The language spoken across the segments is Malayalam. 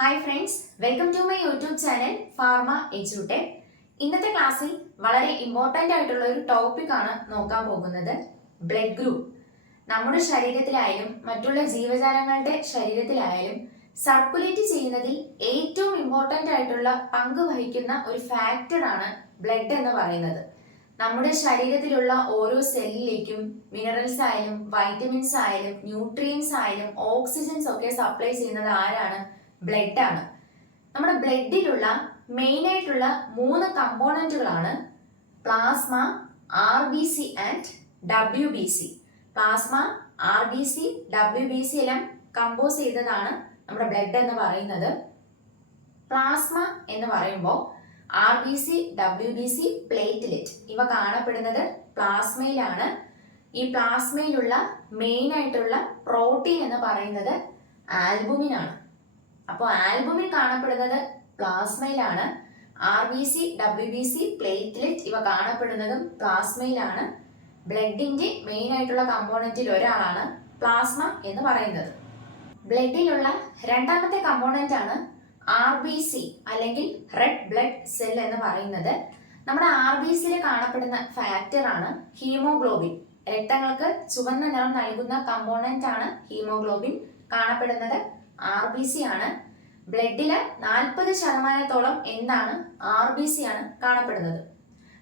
Hi friends, welcome to my YouTube channel pharma എജ്യൂടെക്. ഇന്നത്തെ ക്ലാസ്സിൽ വളരെ ഇമ്പോർട്ടൻ്റ് ആയിട്ടുള്ള ഒരു ടോപ്പിക്കാണ് നോക്കാൻ പോകുന്നത്. Blood group. നമ്മുടെ ശരീരത്തിലായാലും മറ്റുള്ള ജീവജാലങ്ങളുടെ ശരീരത്തിലായാലും സർക്കുലേറ്റ് ചെയ്യുന്നതിൽ ഏറ്റവും ഇമ്പോർട്ടൻ്റ് ആയിട്ടുള്ള പങ്ക് വഹിക്കുന്ന ഒരു ഫാക്ടറാണ് ബ്ലഡ് എന്ന് പറയുന്നത്. നമ്മുടെ ശരീരത്തിലുള്ള ഓരോ സെല്ലിലേക്കും മിനറൽസ് ആയാലും വൈറ്റമിൻസ് ആയാലും ന്യൂട്രിയൻസ് ആയാലും ഓക്സിജൻസ് ഒക്കെ സപ്ലൈ ചെയ്യുന്നത് ആരാണ്? ബ്ലഡ് ആണ്. നമ്മുടെ ബ്ലഡിലുള്ള മെയിൻ ആയിട്ടുള്ള 3 കമ്പോണന്റുകളാണ് plasma, RBC and WBC. Plasma, RBC, WBC എല്ലാം കമ്പോസ് ചെയ്തതാണ് നമ്മുടെ ബ്ലഡ് എന്ന് പറയുന്നത്. പ്ലാസ്മ എന്ന് പറയുമ്പോൾ RBC, WBC, പ്ലേറ്റ്ലെറ്റ് ഇവ കാണപ്പെടുന്നത് പ്ലാസ്മയിലാണ്. ഈ പ്ലാസ്മയിലുള്ള മെയിൻ ആയിട്ടുള്ള പ്രോട്ടീൻ എന്ന് പറയുന്നത് ആൽബുമിൻ ആണ്. അപ്പോൾ ആൽബുമിൻ കാണപ്പെടുന്നത് പ്ലാസ്മയിലാണ്. RBC, WBC, പ്ലേറ്റ്ലെറ്റ് ഇവ കാണപ്പെടുന്നതും പ്ലാസ്മയിലാണ്. ബ്ലഡിന്റെ മെയിൻ ആയിട്ടുള്ള കമ്പോണന്റിൽ ഒരാളാണ് പ്ലാസ്മ എന്ന് പറയുന്നത്. ബ്ലഡിലുള്ള രണ്ടാമത്തെ കമ്പോണന്റ് ആണ് RBC അല്ലെങ്കിൽ റെഡ് ബ്ലഡ് സെൽ എന്ന് പറയുന്നത്. നമ്മുടെ RBCയിൽ കാണപ്പെടുന്ന ഫാക്ടർ ആണ് ഹീമോഗ്ലോബിൻ. രക്തങ്ങൾക്ക് ചുവന്ന നിറം നൽകുന്ന കമ്പോണന്റ് ആണ് ഹീമോഗ്ലോബിൻ. കാണപ്പെടുന്നത് RBC ആണ്. ബ്ലഡില് 40% എന്താണ് RBC ആണ് കാണപ്പെടുന്നത്.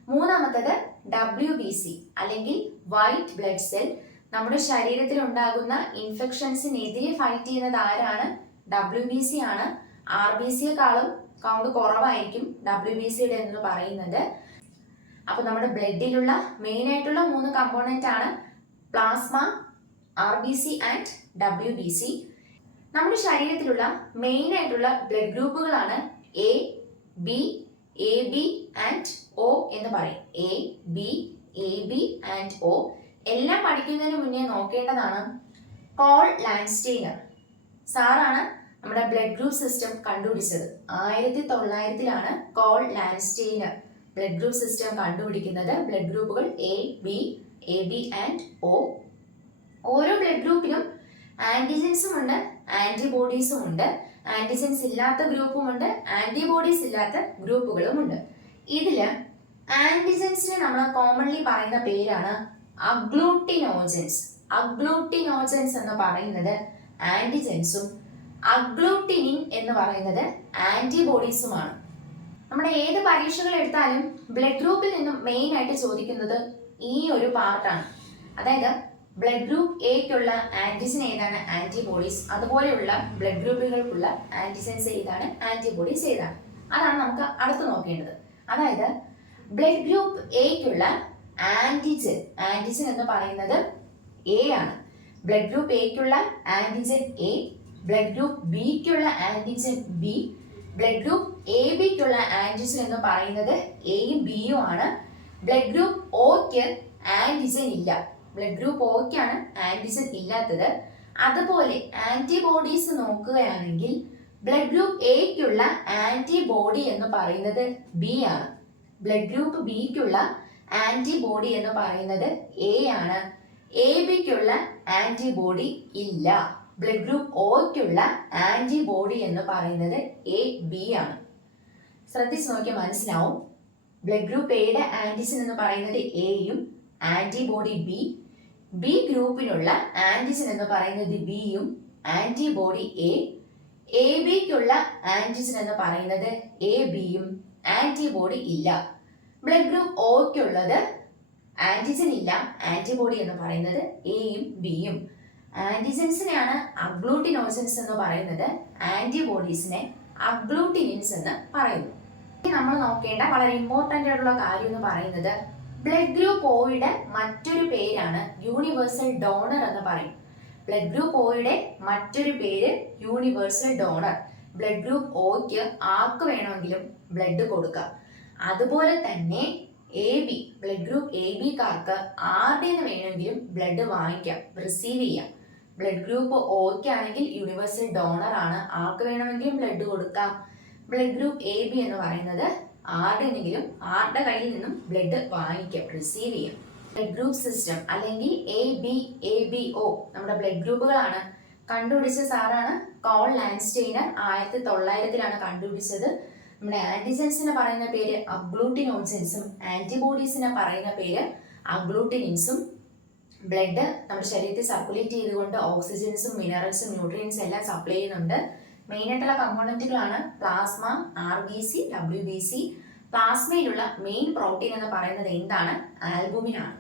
മൂന്നാമത്തത് WBC അല്ലെങ്കിൽ വൈറ്റ് ബ്ലഡ് സെൽ. നമ്മുടെ ശരീരത്തിൽ ഉണ്ടാകുന്ന ഇൻഫെക്ഷൻസിനെതിരെ ഫൈറ്റ് ചെയ്യുന്നത് ആരാണ്? WBC ആണ്. RBCയെക്കാളും കൗണ്ട് കുറവായിരിക്കും WBCയുടെ എന്ന് പറയുന്നത്. അപ്പൊ നമ്മുടെ ബ്ലഡിലുള്ള മെയിൻ ആയിട്ടുള്ള 3 കമ്പോണന്റ് ആണ് പ്ലാസ്മ, RBC ആൻഡ് WBC. നമ്മുടെ ശരീരത്തിലുള്ള മെയിൻ ആയിട്ടുള്ള ബ്ലഡ് ഗ്രൂപ്പുകളാണ് A, B, AB and O എന്ന് പറയും. A, B, AB and O എല്ലാം പഠിക്കുന്നതിന് മുന്നേ നോക്കേണ്ടതാണ് കോൾ ലാൻഡ്സ്റ്റൈനർ. സാറാണ് നമ്മുടെ ബ്ലഡ് ഗ്രൂപ്പ് സിസ്റ്റം കണ്ടുപിടിച്ചത്. 1900-ലാണ് കോൾ ലാൻഡ്സ്റ്റൈനർ ബ്ലഡ് ഗ്രൂപ്പ് സിസ്റ്റം കണ്ടുപിടിക്കുന്നത്. ബ്ലഡ് ഗ്രൂപ്പുകൾ A, B, AB and O. ഓരോ ബ്ലഡ് ഗ്രൂപ്പിനും ആന്റിജൻസും ഉണ്ട്, ആന്റിബോഡീസും ഉണ്ട്. ആന്റിജൻസ് ഇല്ലാത്ത ഗ്രൂപ്പും ഉണ്ട്, ആന്റിബോഡീസ് ഇല്ലാത്ത ഗ്രൂപ്പുകളും ഉണ്ട്. ഇതില് ആന്റിജൻസിനെ നമ്മൾ കോമൺലി പറയുന്ന പേരാണ് അഗ്ലൂട്ടിനോജൻസ്. അഗ്ലൂട്ടിനോജൻസ് എന്ന് പറയുന്നത് ആന്റിജൻസും അഗ്ലൂട്ടിനിൻ എന്ന് പറയുന്നത് ആന്റിബോഡീസുമാണ്. നമ്മുടെ ഏത് പരീക്ഷകൾ എടുത്താലും ബ്ലഡ് ഗ്രൂപ്പിൽ നിന്നും മെയിൻ ആയിട്ട് ചോദിക്കുന്നത് ഈ ഒരു പാർട്ടാണ്. അതായത് ബ്ലഡ് ഗ്രൂപ്പ് എക്കുള്ള ആന്റിജൻ ഏതാണ്? ആന്റിബോഡീസ്. അതുപോലെയുള്ള ബ്ലഡ് ഗ്രൂപ്പുകൾക്കുള്ള ആന്റിജൻസ് ഏതാണ്? ആന്റിബോഡീസ് ഏതാണ്? അതാണ് നമുക്ക് അടുത്ത് നോക്കേണ്ടത്. അതായത് ബ്ലഡ് ഗ്രൂപ്പ് എക്കുള്ള ആന്റിജൻ എന്ന് പറയുന്നത് എ ആണ്. ബ്ലഡ് ഗ്രൂപ്പ് എക്കുള്ള ആന്റിജൻ എ. ബ്ലഡ് ഗ്രൂപ്പ് ബിക്കുള്ള antigen B. Blood group A ബിക്കുള്ള ആന്റിജൻ എന്ന് പറയുന്നത് എയും ബിയും ആണ്. ബ്ലഡ് ഗ്രൂപ്പ് ഒക്ക് ആന്റിജൻ ഇല്ല. ബ്ലഡ് ഗ്രൂപ്പ് ഒക്കാണ് ആന്റിജൻ ഇല്ലാത്തത്. അതുപോലെ ആന്റിബോഡീസ് നോക്കുകയാണെങ്കിൽ ബ്ലഡ് ഗ്രൂപ്പ് എക്കുള്ള ആന്റിബോഡി എന്ന് പറയുന്നത് ബി ആണ്. ബ്ലഡ് ഗ്രൂപ്പ് ബിക്കുള്ള ആന്റിബോഡി എന്ന് പറയുന്നത് എ ആണ്. എ ബിക്കുള്ള ആന്റിബോഡി ഇല്ല. ബ്ലഡ് ഗ്രൂപ്പ് ഒക്കുള്ള ആന്റിബോഡി എന്ന് പറയുന്നത് എ ബി ആണ്. ശ്രദ്ധിച്ച് നോക്കിയാൽ മനസ്സിലാവും. ബ്ലഡ് ഗ്രൂപ്പ് എയുടെ ആന്റിജൻ എന്ന് പറയുന്നത് എയും ആന്റിബോഡി ബി. ബി ഗ്രൂപ്പിനുള്ള ആന്റിജൻ എന്ന് പറയുന്നത് ബിയും ആന്റിബോഡി എ. എ ബിക്കുള്ള ആന്റിജൻ എന്ന് പറയുന്നത് എ ബിയും ആന്റിബോഡി ഇല്ല. ബ്ലഡ് ഗ്രൂപ്പ് ഒക്കുള്ളത് ആന്റിജൻ ഇല്ല, ആന്റിബോഡി എന്ന് പറയുന്നത് എയും ബിയും. ആന്റിജൻസിനെയാണ് അഗ്ലൂട്ടിനോജൻസ് എന്ന് പറയുന്നത്. ആന്റിബോഡീസിനെ അഗ്ലൂട്ടിനിൻസ് എന്ന് പറയുന്നു. നമ്മൾ നോക്കേണ്ട വളരെ ഇമ്പോർട്ടൻ്റ് ആയിട്ടുള്ള കാര്യം എന്ന് പറയുന്നത് ബ്ലഡ് ഗ്രൂപ്പ് ഒയുടെ മറ്റൊരു പേരാണ് യൂണിവേഴ്സൽ ഡോണർ എന്ന് പറയും. ബ്ലഡ് ഗ്രൂപ്പ് ഒയുടെ മറ്റൊരു പേര് യൂണിവേഴ്സൽ ഡോണർ. ബ്ലഡ് ഗ്രൂപ്പ് ഒക്ക് ആർക്ക് വേണമെങ്കിലും ബ്ലഡ് കൊടുക്കാം. അതുപോലെ തന്നെ A B blood group A ബിക്കാർക്ക് ആരുടെ നിന്ന് വേണമെങ്കിലും ബ്ലഡ് വാങ്ങിക്കാം, റിസീവ് ചെയ്യാം. ബ്ലഡ് ഗ്രൂപ്പ് ഒക്ക് ആണെങ്കിൽ യൂണിവേഴ്സൽ ഡോണർ ആണ്, ആർക്ക് വേണമെങ്കിലും ബ്ലഡ് കൊടുക്കാം. ബ്ലഡ് ഗ്രൂപ്പ് എ ബി എന്ന് പറയുന്നത് ആരുടെ കയ്യിൽ നിന്നും ബ്ലഡ് വാങ്ങിക്കാം, റിസീവ് ചെയ്യാം. ബ്ലഡ് ഗ്രൂപ്പ് സിസ്റ്റം അല്ലെങ്കിൽ എ ബി ഒ നമ്മുടെ ബ്ലഡ് ഗ്രൂപ്പുകളാണ് കണ്ടുപിടിച്ച സാറാണ് കോൾ ലാൻഡ്സ്റ്റെയ്നർ. 1900 കണ്ടുപിടിച്ചത്. നമ്മുടെ ആന്റിജൻസിനെ പറയുന്ന പേര് അഗ്ലൂട്ടിനോജൻസും ആന്റിബോഡീസിനെ പറയുന്ന പേര് അഗ്ലൂട്ടിനിൻസും. ബ്ലഡ് നമ്മുടെ ശരീരത്തിൽ സർക്കുലേറ്റ് ചെയ്തുകൊണ്ട് ഓക്സിജൻസും മിനറൽസും ന്യൂട്രിയൻസും എല്ലാം സപ്ലൈ ചെയ്യുന്നുണ്ട്. മെയിൻ ആയിട്ടുള്ള കമ്പോണന്റുകളാണ് പ്ലാസ്മ, RBC, WBC. പ്ലാസ്മയിലുള്ള മെയിൻ പ്രോട്ടീൻ എന്ന് പറയുന്നത് എന്താണ്? ആൽബുമിൻ ആണ്.